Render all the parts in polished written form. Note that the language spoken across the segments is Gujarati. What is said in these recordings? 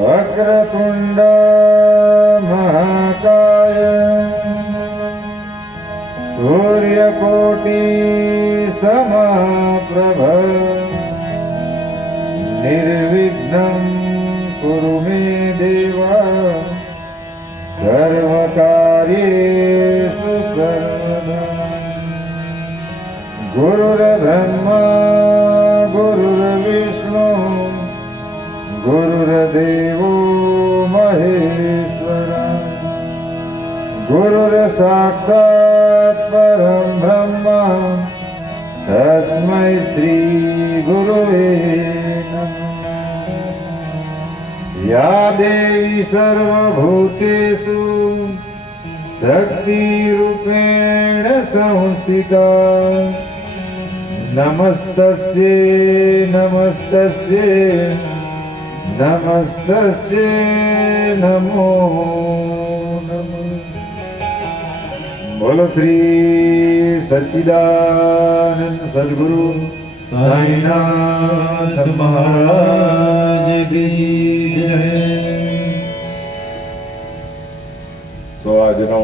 વક્રતુંડ મહાકાય સૂર્યકોટી સમપ્રભ નિર્વિઘ્નં કુરુ મે દેવ સર્વકાર્યેષુ સર્વદા. ગુરુર્બ્રહ્મા ગુરુર્વિષ્ણુ ગુરુર્દેવો મહેશ્વર ગુરુર સાક્ષાત પરમ બ્રહ્મ તસ્મૈ શ્રી ગુરુવે નમઃ. યા દેવી સર્વભૂતેષુ શક્તિરૂપેણ સંસ્થિતા નમસ્તસ્યૈ નમસ્તસ્યૈ નમસ્તસ્યૈ નમો નમઃ. બોલો શ્રી સચ્ચિદાનંદ સદગુરુ સાઈનાથ મહારાજ કી જય. તો આજનો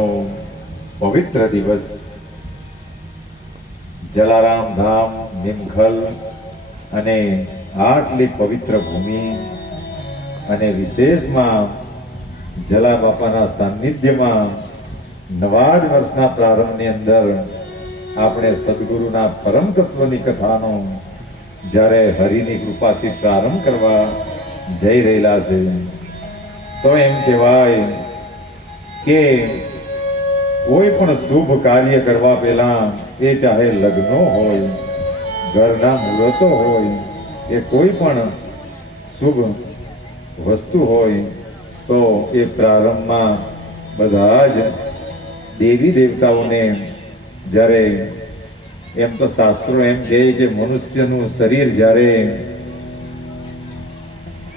પવિત્ર દિવસ જલારામ ધામ નિમખલ અને આટલી પવિત્ર ભૂમિ અને વિશેષમાં જલા બાપાના સાનિધ્યમાં નવા જ વર્ષના પ્રારંભની અંદર આપણે સદગુરુના પરમ તત્વની કથાનો જ્યારે હરિની કૃપાથી પ્રારંભ કરવા જઈ રહેલા છે, તો એમ કહેવાય કે કોઈ પણ શુભ કાર્ય કરવા પહેલા એ ચાહે લગ્નો હોય, ઘરના મુહૂર્તો હોય, એ કોઈ પણ શુભ વસ્તુ હોય તો એ પ્રારંભમાં બધા જ દેવી દેવતાઓને જ્યારે એમ તો શાસ્ત્રો એમ કહે કે મનુષ્યનું શરીર જ્યારે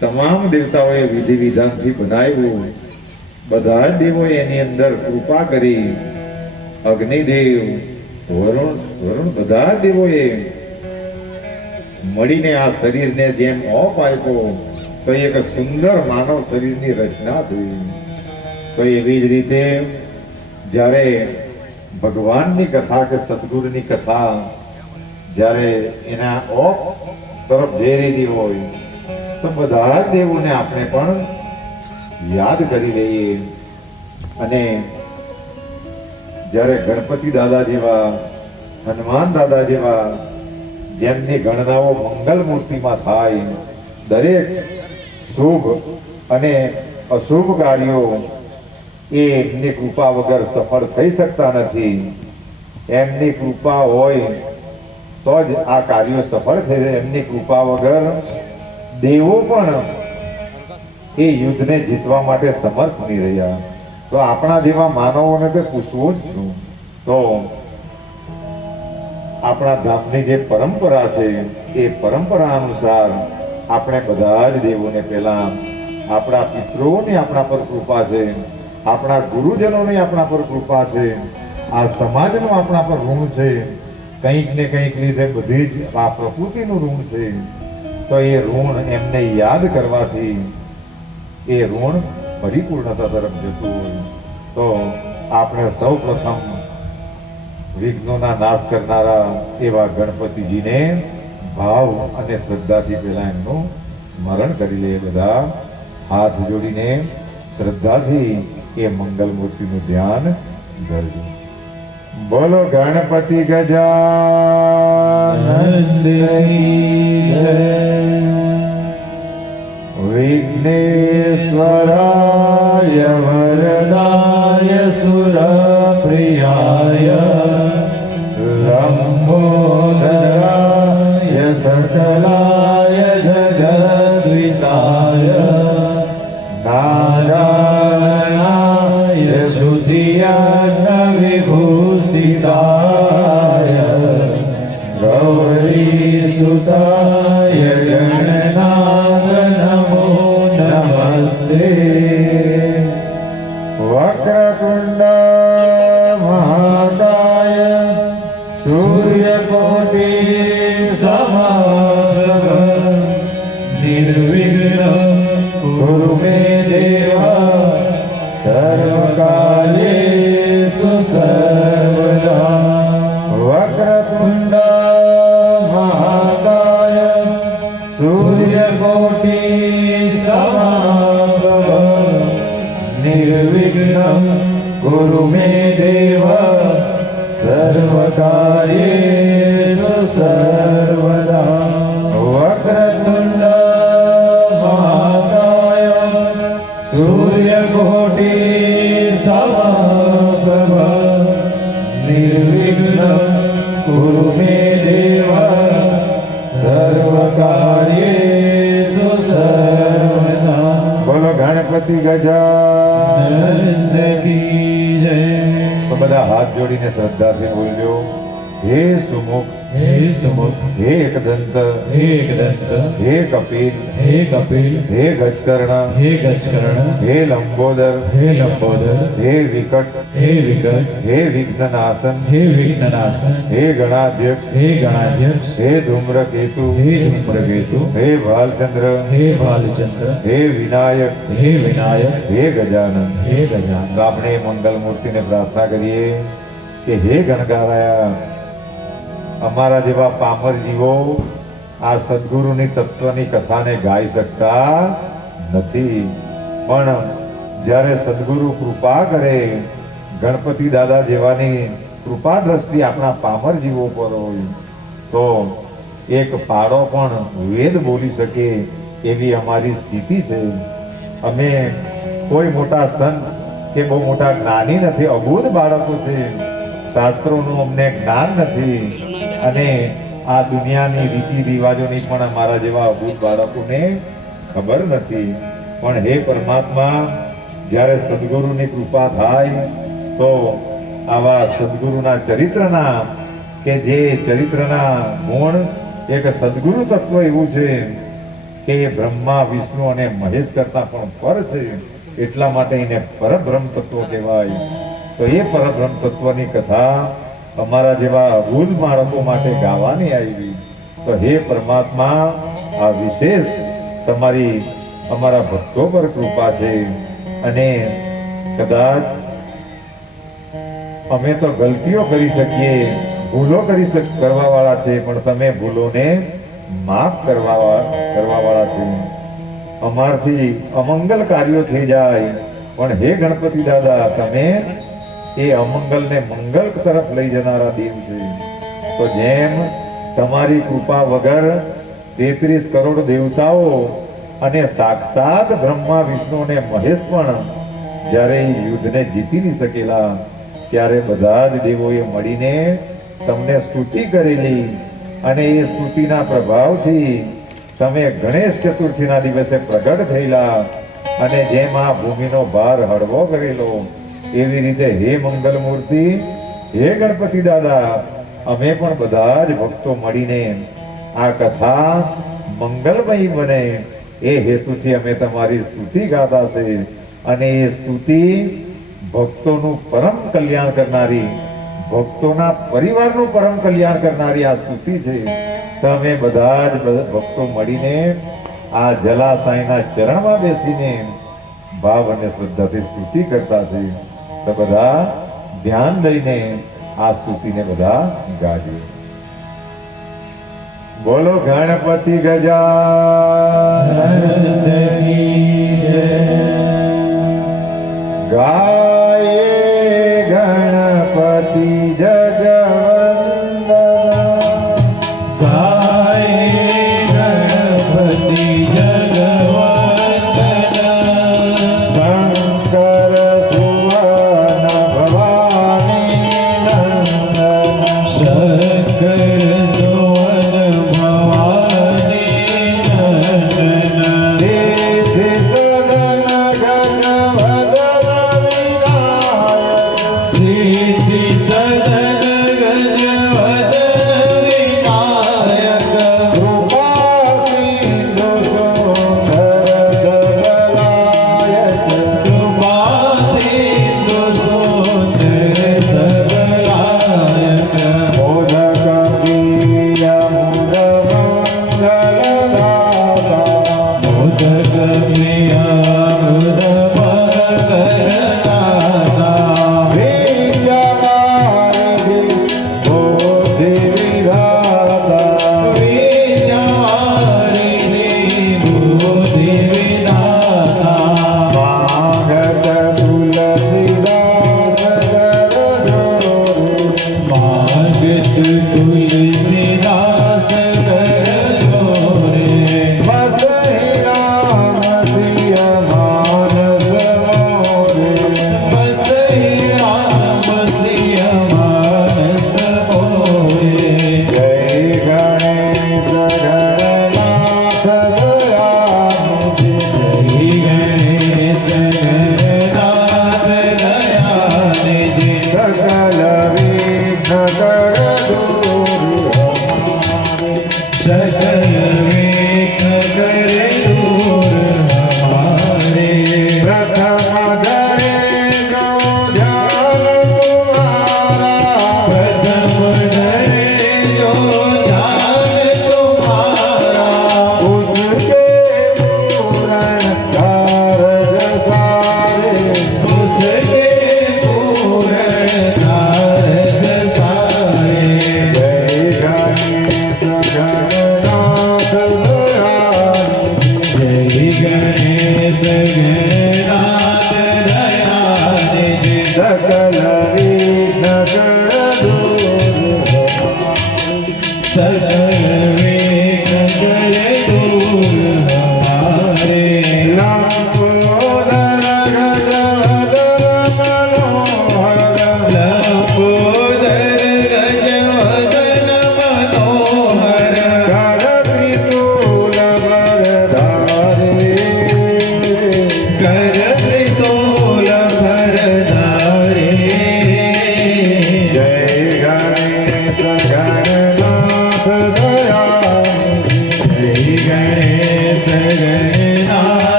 તમામ દેવતાઓએ વિધિ વિધાનથી બનાવ્યું, બધા જ દેવોએ એની અંદર કૃપા કરી, અગ્નિદેવ, વરુણ બધા જ દેવોએ મળીને આ શરીરને જેમ ઓપ આપ્યો તો એક સુંદર માનવ શરીરની રચના થઈ. તો એવી જ રીતે જ્યારે ભગવાનની કથા કે સદગુરુની કથા જ્યારે એના ઓપ તરફ જઈ રહી હોય તો બધા જ દેવોને આપણે પણ યાદ કરી લઈએ. અને જ્યારે ગણપતિ દાદા જેવા, હનુમાન દાદા જેવા જેમની ગણનાઓ મંગલ મૂર્તિમાં થાય, દરેક શુભ અને અશુભ કાર્યો એ એમની કૃપા વગર સફળ થઈ શકતા નથી. એમની કૃપા હોય તો જ આ કાર્યો સફળ થઈ જાય. એમની કૃપા વગર દેવો પણ એ યુદ્ધને જીતવા માટે સમર્થ નહીં રહ્યા. તો આપણા જેવા માનવોને તો પૂછવું જ છું. તો આપણા ધામની જે પરંપરા છે એ પરંપરા અનુસાર આપણે બધા જ દેવોને પહેલા, આપણા પિતૃઓની આપણા પર કૃપા છે, આપણા ગુરુજનોની આપણા પર કૃપા છે, આ સમાજનું આપણા પર ઋણ છે, કંઈક ને કંઈક લીધે બધી જ આ પ્રકૃતિનું ઋણ છે. તો એ ઋણ એમને યાદ કરવાથી એ ઋણ પરિપૂર્ણતા તરફ જતું હોય. તો આપણે સૌ પ્રથમ વિઘ્નોના નાશ કરનારા એવા ગણપતિજીને ભાવ અને શ્રદ્ધાથી પહેલા એમનું સ્મરણ કરી લે. બધા હાથ જોડીને શ્રદ્ધાથી એ મંગલ મૂર્તિનું ધ્યાન ધરજો. બોલો ગણપતિ ગજાનંદ કી જય. વિઘ્ન विघ्नेश्वराय वरदाय सुरप्रियाय लंबोदराय सकलाय जगद्विताय नारायणाय श्रुतियज्ञविभूषिताय गौरीसुताय गणनाथ नमो नमस्ते। वक्रतुण्ड महाकाय सूर्यकोटि समप्रभ निर्विघ्नं कुरु मे देव सर्वकार्येषु सर्वदा। वक्रतुण्ड महाकाय सूर्यकोटि समप्रभ निर्विघ्नं कुरु मे देव सर्वकार्येषु सर्वदा। वक्रतुण्ड महाकाय सूर्यकोटि समप्रभ निर्विघ्नं कुरु मे देव सर्वकार्येषु सर्वदा। बोलो गणपति गजानन की जय। तो બધા હાથ જોડીને શ્રદ્ધાથી બોલજો, હે સુમુખ हे सुमुख હે એકદંત हे एकदंत હે કપિલ हे कपिल હે ગજકર્ણ हे गजकर्ण હે લંબોદર हे लंबोदर હે વિકટ हे विकट હે વિઘ્નનાશન हे विघ्ननाशन હે ગણાધ્યક્ષ हे गणाध्यक्ष હે ધૂમ્રકેતુ हे धूम्रकेतु હે ભાલચંદ્ર हे बालचंद्र હે વિનાયક हे विनायक હે ગજાનન। हे गजानन। તો આપણે મંગલ મૂર્તિને પ્રાર્થના કરીએ કે હે ગણગારાયા, અમારા જેવા પામર જીવો આ સદગુરુની તત્વની કથાને ગાઈ શકતા નથી, પણ જ્યારે સદગુરુ કૃપા કરે, ગણપતિ દાદા જેવાની કૃપા દ્રષ્ટિ આપણા પામર જીવો પર હોય તો એક પાડો પણ વેદ બોલી શકે એવી અમારી સ્થિતિ છે। અમે કોઈ મોટા સંત કે બહુ મોટા જ્ઞાની નથી, અબોધ બાળકો છે, શાસ્ત્રોનું અમને જ્ઞાન નથી અને આ દુનિયાની રીતિ રિવાજોની પણ અમારા જેવા અબોધ બાળકોને ખબર નથી। પણ હે પરમાત્મા, જ્યારે સદગુરુની કૃપા થાય તો આવા સદગુરુના ચરિત્રના કે જે ચરિત્રના ગુણ એક સદગુરુ તત્વ એવું છે કે એ બ્રહ્મા વિષ્ણુ અને મહેશ કરતા પણ પર છે, એટલા માટે એને પરબ્રહ્મ તત્વ કહેવાય। તો એ પરબ્રહ્મ તત્વની કથા અમારા જેવા અબોધ બાળકો માટે ગાવાની આવી। તો હે પરમાત્મા, આ વિશેષ તમારી અમારા ભક્તો પર કૃપા છે અને કદાચ અમે તો ગલતીઓ કરી શકીએ, ભૂલો કરવાવાળા છે, પણ તમે ભૂલોને માફ કરવાવાળા છે। અમારથી અમંગલ કાર્યો થઈ જાય, પણ હે ગણપતિ દાદા, તમે એ અમંગલને મંગલ તરફ લઈ જનારા દેવ છે। તો જેમ તમારી કૃપા વગર 33 કરોડ દેવતાઓ અને સાક્ષાત બ્રહ્મા વિષ્ણુ અને મહેશ પણ જ્યારે એ યુદ્ધને જીતી નહીં શકેલા, ત્યારે બધા જ દેવોએ મળીને તમને સ્તુતિ કરેલી અને એ સ્તુતિના પ્રભાવથી તમે ગણેશ ચતુર્થીના દિવસે પ્રગટ થયેલા અને જેમ આ ભૂમિનો ભાર હળવો કરેલો, એવી રીતે હે મંગલ મૂર્તિ, હે ગણપતિ દાદા, અમે પણ બધા જ ભક્તો મળીને આ કથા મંગલમય બને એ હેતુથી અમે તમારી સ્તુતિ ગાતા છે અને એ સ્તુતિ ભક્તોનું પરમ કલ્યાણ કરનારી, ભક્તોના પરિવારનું પરમ કલ્યાણ કરનારી આ સ્તુતિ છે। તો અમે બધા જ ભક્તો મળીને આ જલાશયના ચરણમાં બેસીને ભાવ અને શ્રદ્ધાથી સ્તુતિ કરતા છે। તો બધા ધ્યાન દઈને આ સ્તુતિને બધા ગાજે। બોલો ગણપતિ ગજાનન की जय। गाये गणपति जगवंदना, गाये गणपति जगवंदना,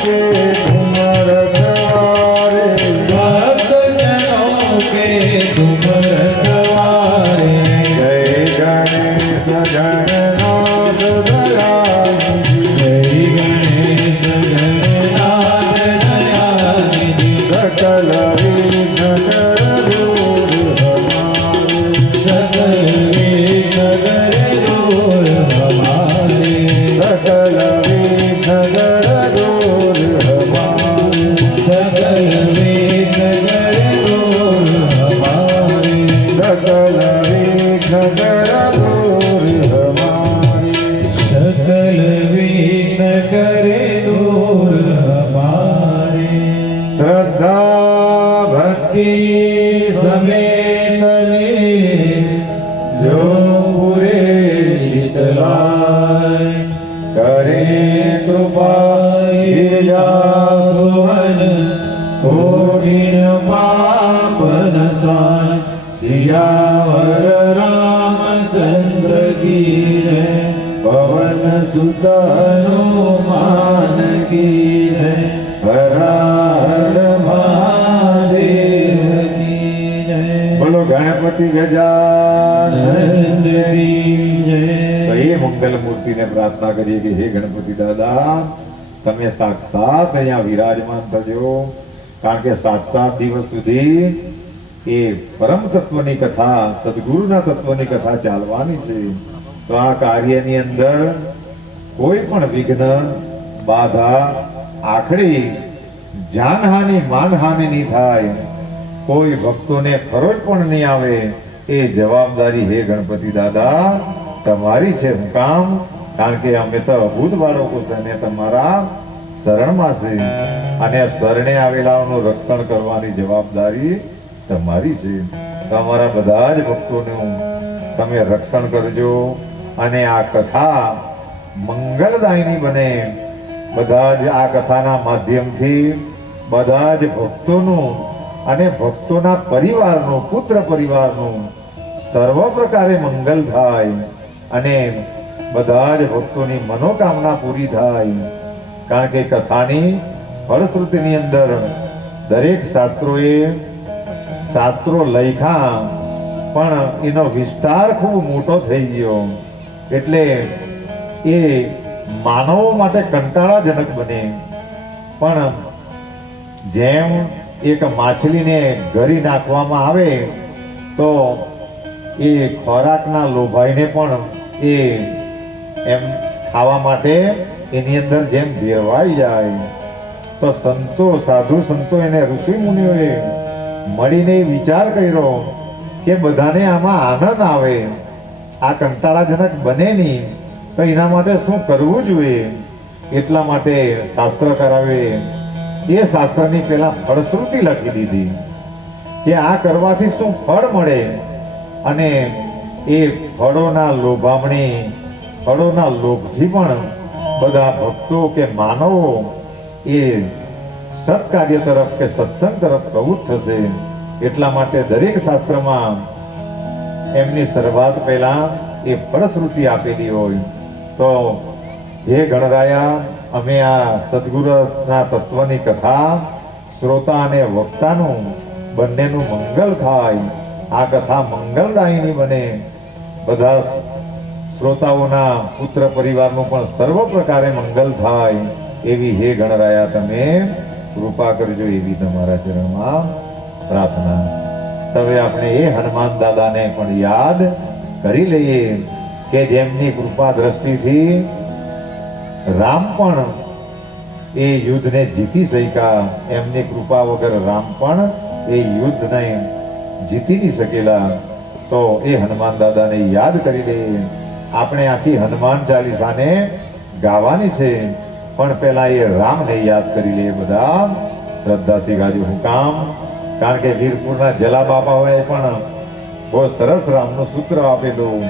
के तुम रखवारे, भक्त जनों જાનકી સમેતને જો પૂરે ચિતલાય કરે કૃપા હિરજા સુવન કોટિન પાપન સાય સિયાવર રામચંદ્ર કી જય પવન સુત હનુમાન કી જય હર હર મહાદેવ કી જય બોલો ગણપતિ ગજાનન કી જય તો એ મંગલ મૂર્તિને પ્રાર્થના કરીએ કે હે ગણપતિ દાદા તમે સાક્ષાત અહીંયા વિરાજમાન થજો, કારણ કે 7 દિવસ સુધી એ પરમ તત્વની કથા, સદગુરુના તત્વની કથા ચાલવાની છે. તો આ કાર્યની અંદર કોઈ પણ વિઘ્ન, બાધા, આખડી, જાનહાનિ, માનહાનિ નહીં થાય, કોઈ ભક્તોને ખરોચ પણ નહીં આવે, એ જવાબદારી હે ગણપતિ દાદા તમારી છે. હું કામ? કારણ કે અમે તો અભૂત બાળકો છે અને તમારા શરણમાં છે, અને શરણે આવેલાઓનું રક્ષણ કરવાની જવાબદારી તમારી છે. તમારા બધા જ ભક્તોનું તમે રક્ષણ કરજો અને આ કથા મંગલદાયની બને. બધા જ આ કથાના માધ્યમથી બધા જ ભક્તોનું અને ભક્તોના પરિવારનું, પુત્ર પરિવારનું સર્વ પ્રકારે મંગલ થાય અને બધા જ ભક્તોની મનોકામના પૂરી થાય. કારણ કે કથાની ફળશ્રુતિની અંદર દરેક શાસ્ત્રો લખ્યા, પણ એનો વિસ્તાર ખૂબ મોટો થઈ ગયો, એટલે એ માનવો માટે કંટાળાજનક બને. પણ જેમ એક માછલીને ગરી નાખવામાં આવે તો એ ખોરાકના લોભાઈને પણ એ એમ ખાવા માટે એની અંદર જેમ ભેરવાઈ જાય, તો સંતો, સાધુ સંતો, એને ઋષિ મુનિઓએ મળીને વિચાર કર્યો કે બધાને આમાં આનંદ આવે, આ કંટાળાજનક બને નહીં, તો એના માટે શું કરવું જોઈએ. એટલા માટે શાસ્ત્ર કરાવે. એ શાસ્ત્રની પહેલા ફળશ્રુતિ લખી દીધી કે આ કરવાથી શું ફળ મળે, અને એ ફળોના લોભામણી, ફળોના લોભથી પણ બધા ભક્તો કે માનવો એ સત્કાર્ય તરફ કે સત્સંગ તરફ પ્રવૃત્ત થશે. એટલા માટે દરેક શાસ્ત્રમાં એમની શરૂઆત પહેલા એ ફળશ્રુતિ આપેલી હોય. તો હે ગણરાયા, અમે આ સદગુરુના તત્વની કથા શ્રોતા અને વક્તાનું બંનેનું મંગલ થાય, આ કથા મંગલદાયીની બને, બધા શ્રોતાઓના પુત્ર પરિવારનું પણ સર્વ પ્રકારે મંગલ થાય, એવી હે ગણરાયા તમે કૃપા કરજો, એવી તમારા ચરણમાં પ્રાર્થના. હવે આપણે એ હનુમાન દાદાને પણ યાદ કરી લઈએ કે જેમની કૃપા દ્રષ્ટિથી રામ પણ એ યુદ્ધને જીતી શક્યા. એમની કૃપા વગર રામ પણ એ યુદ્ધને જીતી નહીં શકેલા. તો એ હનુમાન દાદાને યાદ કરી લઈએ. આપણે આખી હનુમાન ચાલીસાને ગાવાની છે, પણ પહેલા એ રામને યાદ કરી લઈએ. બધા શ્રદ્ધાથી ગાજો. હું કામ? કારણ કે વીરપુરના જલા બાપાઓએ પણ બહુ સરસ રામનું સૂત્ર આપેલું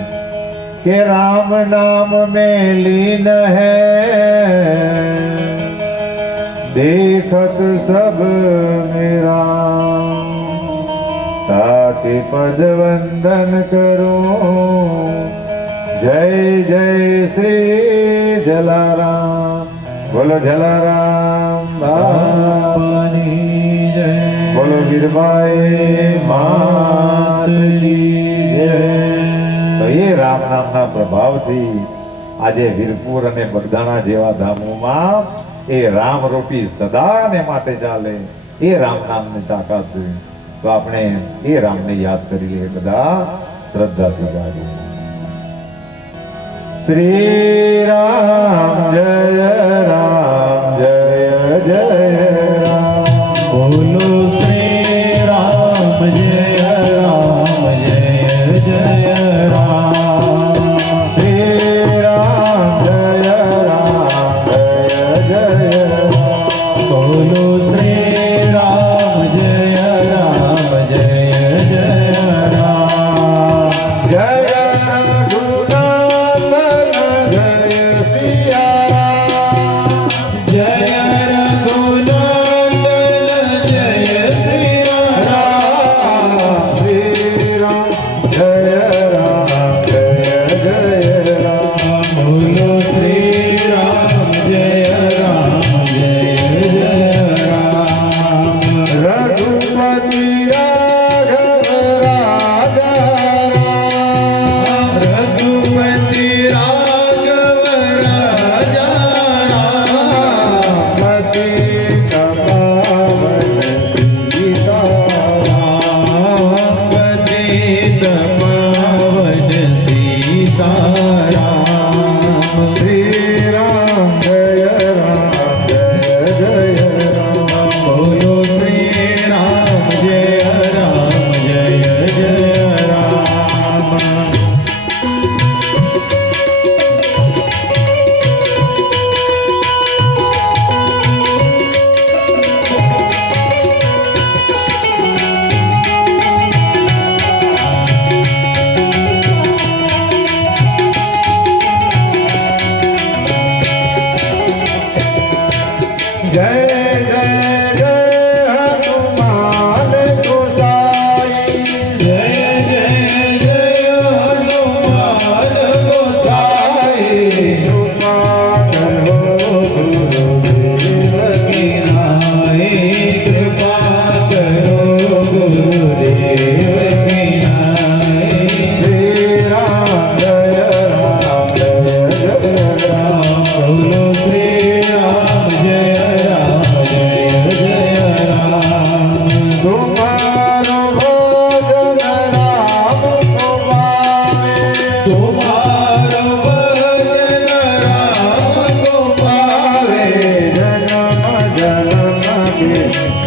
કે રામ નામ में लीन है देखत सब मेरा ताति पद वंदन करो जय जय श्री जलाराम. बोलो जलाराम बापाની જય. બોલો વીરભાઈ માતની જય. તો એ રામ નામના પ્રભાવથી આજે વીરપુર અને બગદાણા જેવા ધામોમાં એ રામ રૂપી સદાને માટે ચાલે એ રામ નામની તાકાત જોઈ. તો આપણે એ રામને યાદ કરી લઈએ બધા શ્રદ્ધાથી ગાજો. શ્રી રામ જય રામ જય જય રામ. બોલો શ્રી રામ જય રામ જય જય રામ. શ્રી રામ જય રામ જય જય રામ. બોલો શ્રી રામ જય રામ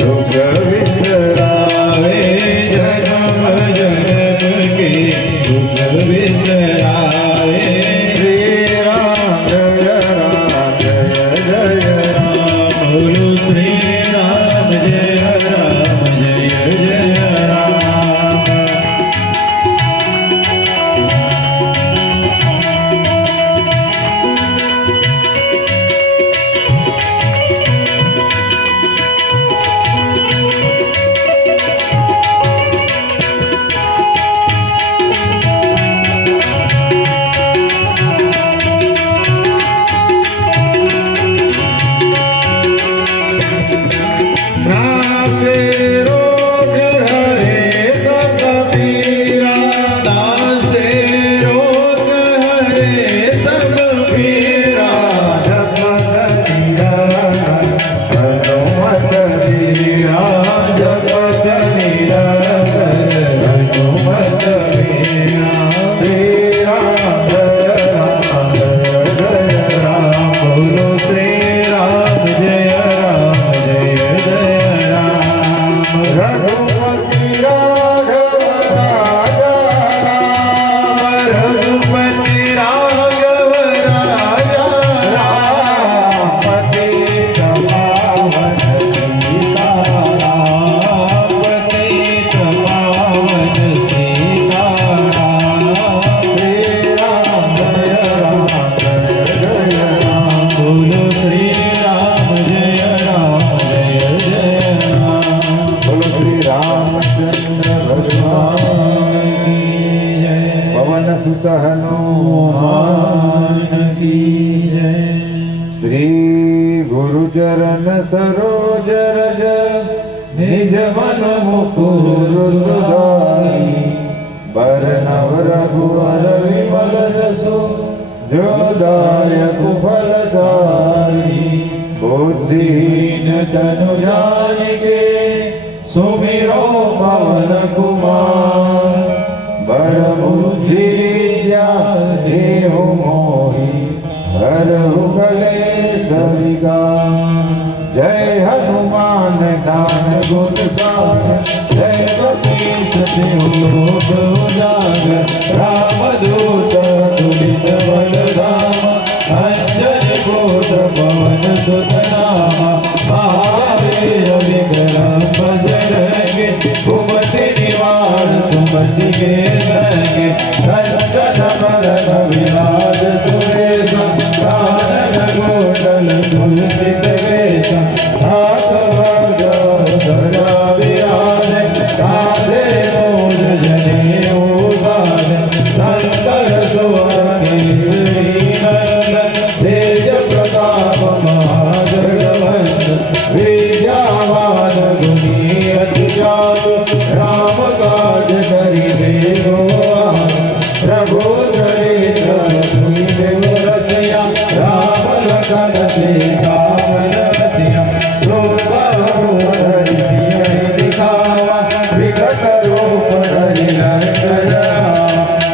दुख विसरावे जन्म जन्म के दुख विसरावे श्री राम जय राम जय जय राम बोलो श्री राम जय राम जय जय राम नासे रोग हरे सब पीरा नासे रोग हरे सब पीरा जपत निरंतर हनुमत वीरा जपत निरंतर हनुमत वीरा श्री राम जय राम जय राम बोलो श्री राम जय राम जय जय राम रघुपति राघव राजा राम रघुपति राघव राजा राम पतित पावन सीताराम पतित पावन सीताराम श्री राम जय राम बोलो श्री राम जय राम जय जय राम बोलो श्री रामचंद्र भगवान की जय पवन सुत हनुमान हनुमान की जय श्री गुरु चरण सरोज रज निज मन मुकुर सुधारी बरनव रघुवर विमल जसु जो दायक फलधारी बुद्धिहीन तनु जानिके सुमिरो पवन कुमार बड़ बुद्धि विद्या देहु मोहि हरहु कलेश विकार जय हनुमान ज्ञान गुण सागर जय कपीस तिहु लोक उजागर रामदूत तुलित बलधाम अंजन कोश पवन सुत नामा महावीर विक्रम बजरंगी कुमति निवार सुमति के संगे संकट हरण विराज सुरेश कानन कुंडल कुंचित वेश हाथ वज्र धरा विराज कांधे मूल जनेऊ साज शंकर सुवन नंदन तेज प्रताप महाजगवंदन विद्यावान गुणी अति चातु राम काज करिबे गो प्रभु चरित्र सुनिबे रसिया राम लखन सीता मन बसिया रूप धरि सियहि दिखावा विकट रूप धरि लंक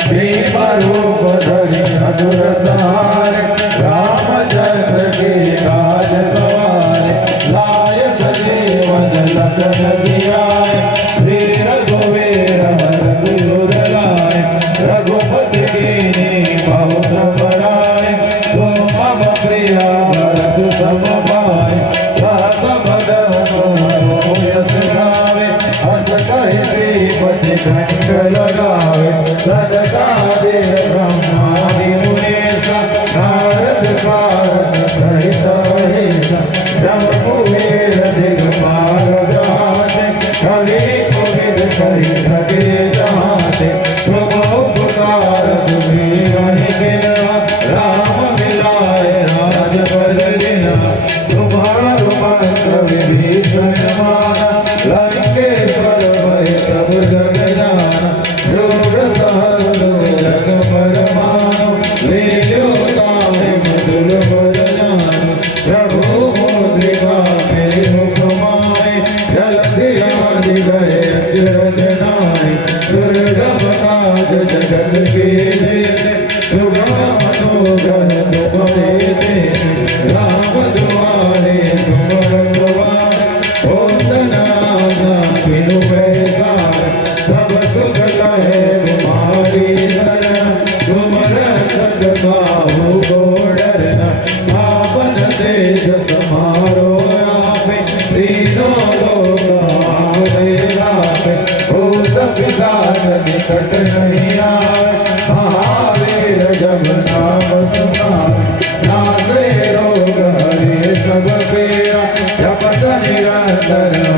भीम रूप धरि असुर संहारे रामचंद्र के काज सवारे लाय सजीवन लखन जियाए श्री रघुवीर हरषि लाए रघुपति कीन्ही बहुत बड़ाई तुम मम प्रिया भरत सम भाई सहस बदन तुम्हारो यश गावे हस कहि श्रीपति कंठ लगावे सनकादि ब्रह्मादि मुनीश नारद सारद सहित महेश जम कुबेर दिगपाल जाते कवि कोविद कहि सके जाते तुम उपकार सुग्रीवहि किन्हा राम मिलाए राजपद जिन्हा तुम्हारो मंत्र विभीषण माना लंकेश्वर भय सब जग जाना योग सहस्र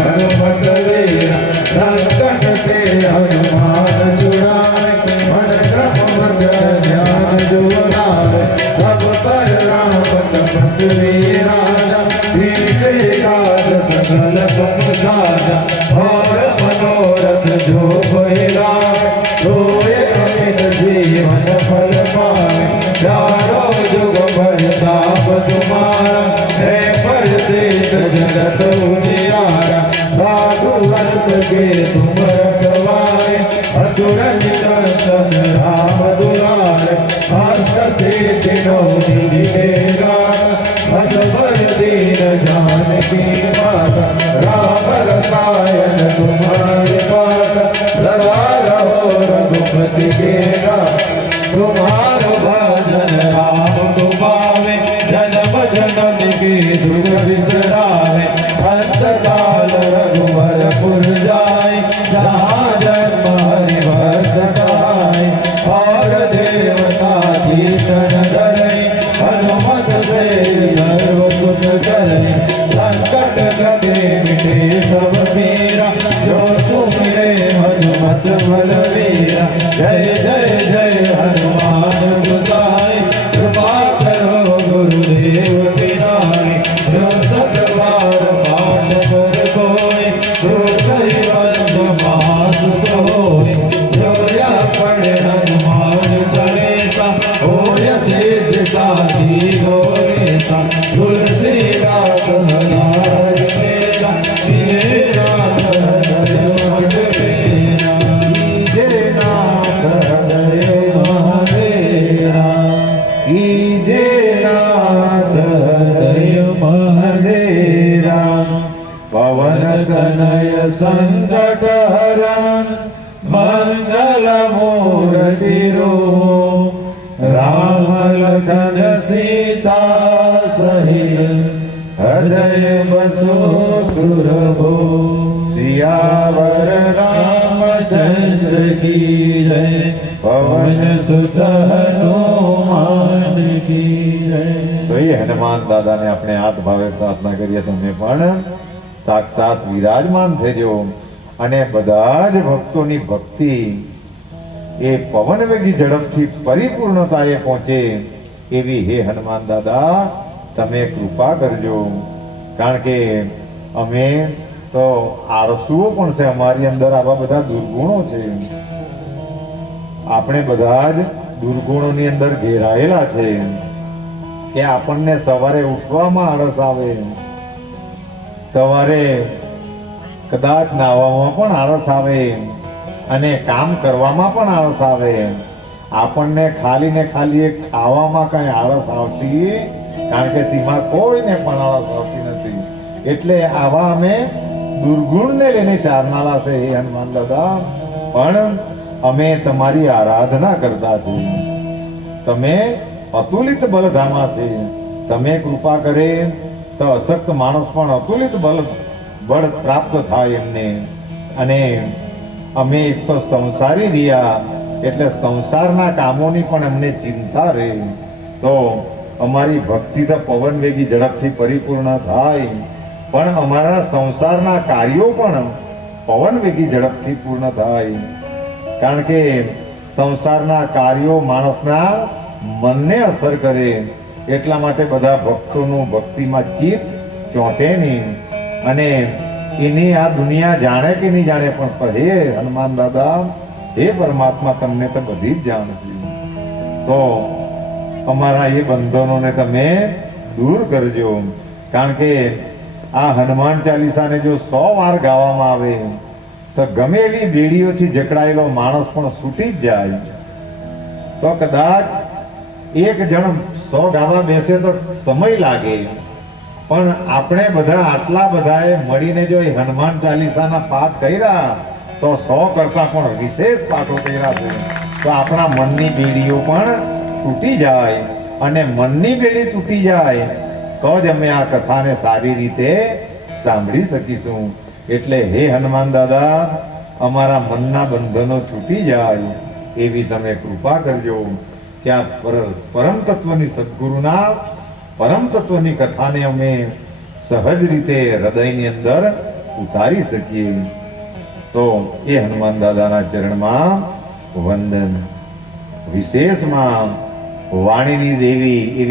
હનુમત વીરા સંકટ से हनुमान छुड़ावे मन क्रम मंगल ध्यान जो लावे सब पर राम तपस्वी राजा दीर्घ सकल तुम साजा और मनोरथ जो कोई लावे सोए अमित जीवन फल पावे चारों जुग बरताप तुम्हारा है पर से जगत उजियारा साधु संत के तुम रखवारे असुर निकंदन राम दुलारे हस्त से दिनों दिखेगा हस भर दीन जानकी माता राम रसायन तुम्हारे पास लगा रहो रघुपति के नाम तुम्हारो भजन राम को पावे जन्म जन्म के दुख बिसरावे अंत काल रघुवरपुर जाए जहाँ जन्म हरि भक्त कहाए और देवता चीतन धरे हनुमत से सर्व कुछ करे संकट कटे मिटे सब पीरा जो सुमिरे हनुमत बलवीरा जय जय जय हनुमान गोसाई कृपा करो गुरुदेव की नाई जो सतबार पाठ कर कोई जो कई बंद मास होई जो या पढ़े हनुमान चालीसा होय सिद्ध साधी गोरेसा तुलसीदास हरि मेरा कीजे नाथ हृदय मन मेरा कीजे नाथ हृदय महादेरा कीजे नाथ हृदय महादेरा पवन तनय संकट हरण मंगल मूर्ति रूप राम लखन सीता सहित हृदय बसो सुरभो सियावर रामचंद्र की जय पवन सुत हनुमान की जय। તો એ હનુમાન દાદાને આપણે હાથ ભાવે પ્રાર્થના કરીએ તમે પણ સાક્ષાત વિરાજમાન થજો અને બધા જ ભક્તોની ભક્તિ એ પવન વેગી ઝડપથી પરિપૂર્ણતાએ પહોંચે એવી હે હનુમાન દાદા તમે કૃપા કરજો કારણ કે અમે તો આળસુઓ પણ છે અમારી અંદર આવા બધા દુર્ગુણો છે આપણે બધા જ દુર્ગુણોની અંદર ઘેરાયેલા છે કે આપણને સવારે ઉઠવામાં આળસ આવે સવારે કદાચ નાહવામાં પણ આળસ આવે અને કામ કરવામાં પણ આળસ આવે આપણને ખાલી ને ખાલી એક ખાવામાં કઈ આળસ આવતી કારણ કે તેમાં કોઈને પણ આળસ આવતી નથી એટલે આવા અમે દુર્ગુણને લઈને ચારનારા છે હે હનુમાન દાદા પણ અમે તમારી આરાધના કરતા છીએ તમે અતુલિત બલધામા છે તમે કૃપા કરે તો અશક્ત માણસ પણ અતુલિત બળ પ્રાપ્ત થાય એમને અને અમે એક તો સંસારી રહ્યા એટલે સંસારના કામોની પણ અમને ચિંતા રહે તો અમારી ભક્તિ તો પવન વેગી ઝડપથી પરિપૂર્ણ થાય પણ અમારા સંસારના કાર્યો પણ પવન વેગી ઝડપથી પૂર્ણ થાય કારણ કે સંસારના કાર્યો માણસના મનને અસર કરે એટલા માટે બધા ભક્તોનું ભક્તિમાં ચિત્ત ચોંટે નહીં અને એની આ દુનિયા જાણે કે નહીં જાણે પણ હે હનુમાન દાદા હે પરમાત્મા તમને તો બધી જ જાણ છે તો અમારા એ બંધનોને તમે દૂર કરજો કારણ કે આ હનુમાન ચાલીસાને જો 100 વાર ગાવામાં આવે તો ગમે એવી બેડીઓથી જકડાયેલો માણસ પણ છૂટી જ જાય તો કદાચ એક જણ 100 ગાવા બેસે તો સમય લાગે પણ આપણે બધા આટલા બધાએ મળીને જો એ હનુમાન ચાલીસાના પાઠ કર્યા તો 100 કરતા પણ વિશેષ પાઠો કર્યા છે તો આપણા મનની બેડીઓ પણ તૂટી જાય અને મનની બેડી તૂટી જાય તો જ અમે આ કથાને સારી રીતે સાંભળી શકીશું એટલે હે હનુમાન દાદા અમારા મનના બંધનો છૂટી જાય એવી તમે કૃપા કરજો કે આ પરમ તત્વની સદગુરુના પરમ તત્વની કથાને અમે સહજ રીતે હૃદયની અંદર ઉતારી શકીએ તો એ હનુમાન દાદાના ચરણમાં વંદન. વિશેષમાં વાણીની દેવી એવી